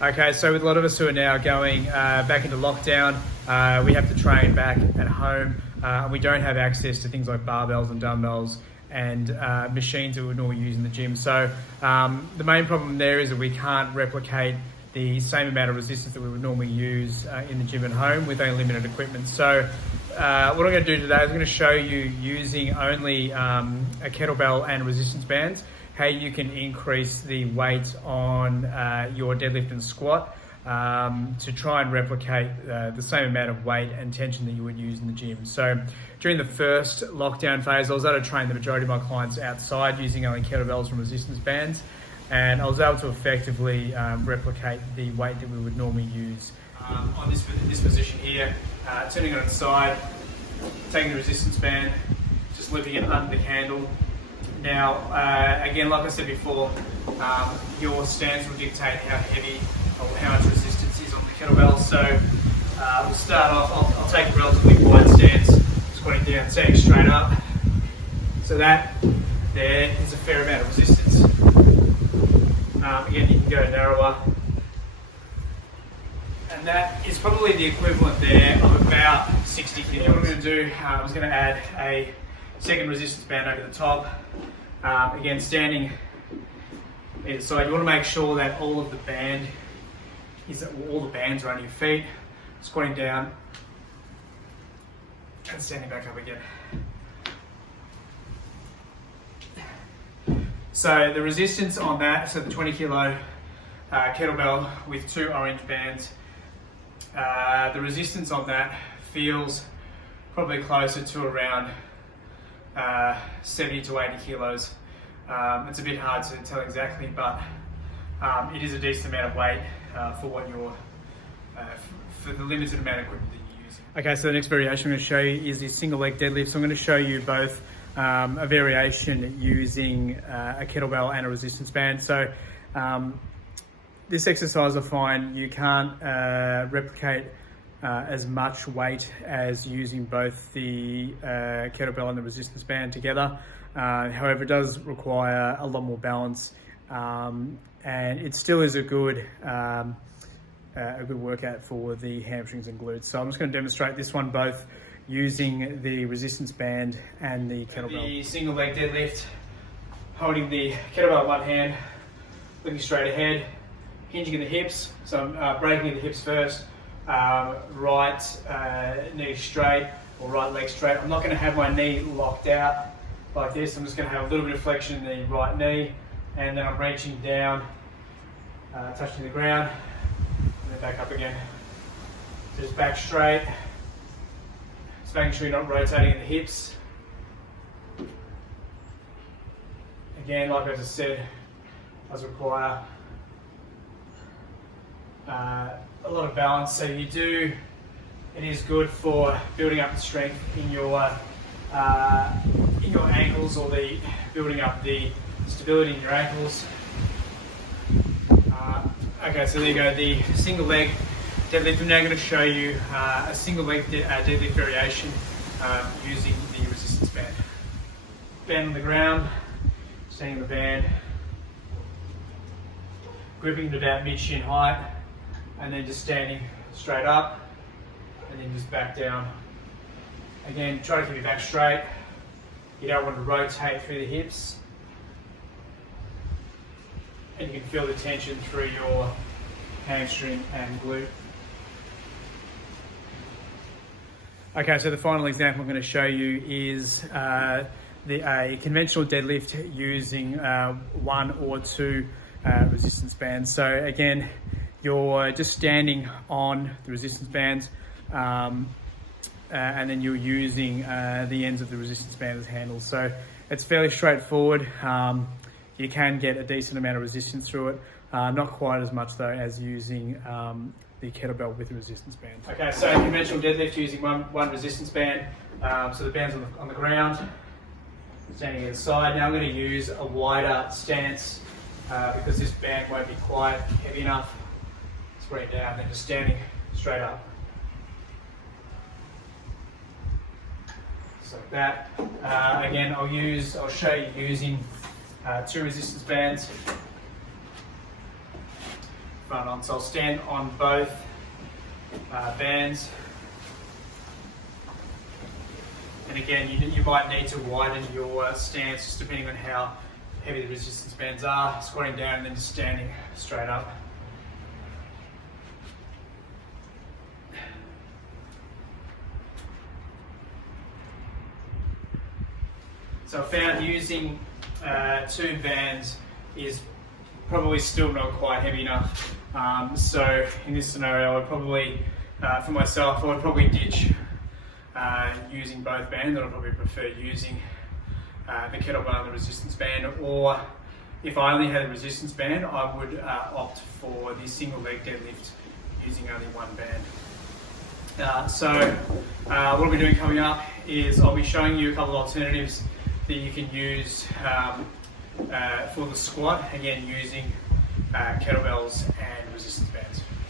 Okay, so with a lot of us who are now going back into lockdown, we have to train back at home. We don't have access to things like barbells and dumbbells and machines that we would normally use in the gym. So the main problem there is that we can't replicate the same amount of resistance that we would normally use in the gym at home with only limited equipment. So what I'm going to do today is I'm going to show you using only a kettlebell and resistance bands, how you can increase the weight on your deadlift and squat to try and replicate the same amount of weight and tension that you would use in the gym. So during the first lockdown phase, I was able to train the majority of my clients outside using only kettlebells and resistance bands, and I was able to effectively replicate the weight that we would normally use on this position here, turning it on its side, taking the resistance band, just looping it under the handle. Now, again, like I said before, your stance will dictate how heavy or how much resistance is on the kettlebell. So we'll start off, I'll take a relatively wide stance, squatting down, standing straight up. So that there is a fair amount of resistance. Again, you can go narrower. And that is probably the equivalent there of about 60 kilos. What I'm going to do, I was going to add a second resistance band over the top. Again, standing either side, you want to make sure that all the bands are on your feet, squatting down and standing back up again. So the resistance on that, so the 20 kilo kettlebell with 2 orange bands, the resistance on that feels probably closer to around 70 to 80 kilos. It's a bit hard to tell exactly, but it is a decent amount of weight for what you're for the limited amount of equipment that you're using. Okay, so the next variation I'm going to show you is the single leg deadlift. So I'm going to show you both a variation using a kettlebell and a resistance band. So this exercise, I find you can't replicate as much weight as using both the kettlebell and the resistance band together. However, it does require a lot more balance, and it still is a good workout for the hamstrings and glutes. So I'm just going to demonstrate this one both using the resistance band and the kettlebell. The single leg deadlift, holding the kettlebell in one hand, looking straight ahead, hinging in the hips. So I'm breaking the hips first. Right knee straight or right leg straight. I'm not going to have my knee locked out like this. I'm just going to have a little bit of flexion in the right knee, and then I'm reaching down, touching the ground, and then back up again. So just back straight. Just making sure you're not rotating in the hips. Again, like I just said, does require a lot of balance. So it is good for building up the strength in your ankles, or building up the stability in your ankles. Okay, so there you go, the single leg deadlift. I'm now going to show you a single leg deadlift variation using the resistance band. Band on the ground, standing on the band, gripping to about mid-shin height, and then just standing straight up, and then just back down. Again, try to keep your back straight. You don't want to rotate through the hips. And you can feel the tension through your hamstring and glute. Okay, so the final example I'm going to show you is a conventional deadlift using 1 or 2 resistance bands. So again, you're just standing on the resistance bands, and then you're using the ends of the resistance band as handles. So it's fairly straightforward. You can get a decent amount of resistance through it. Not quite as much though as using the kettlebell with the resistance band. Okay, so conventional deadlift using one resistance band. So the band's on the ground, standing at the side. Now I'm going to use a wider stance because this band won't be quite heavy enough. Spread down, then just standing straight up. Just like that. Again, I'll show you using 2 resistance bands. front on. So I'll stand on both bands. And again, you might need to widen your stance just depending on how heavy the resistance bands are. Squatting down and then just standing straight up. So I found using 2 bands is probably still not quite heavy enough. So in this scenario, I would probably, for myself, I would probably ditch using both bands. I'd probably prefer using the kettlebell and the resistance band, or if I only had a resistance band, I would opt for the single leg deadlift using only 1 band. So what I'll be doing coming up is I'll be showing you a couple of alternatives that you can use for the squat, again using kettlebells and resistance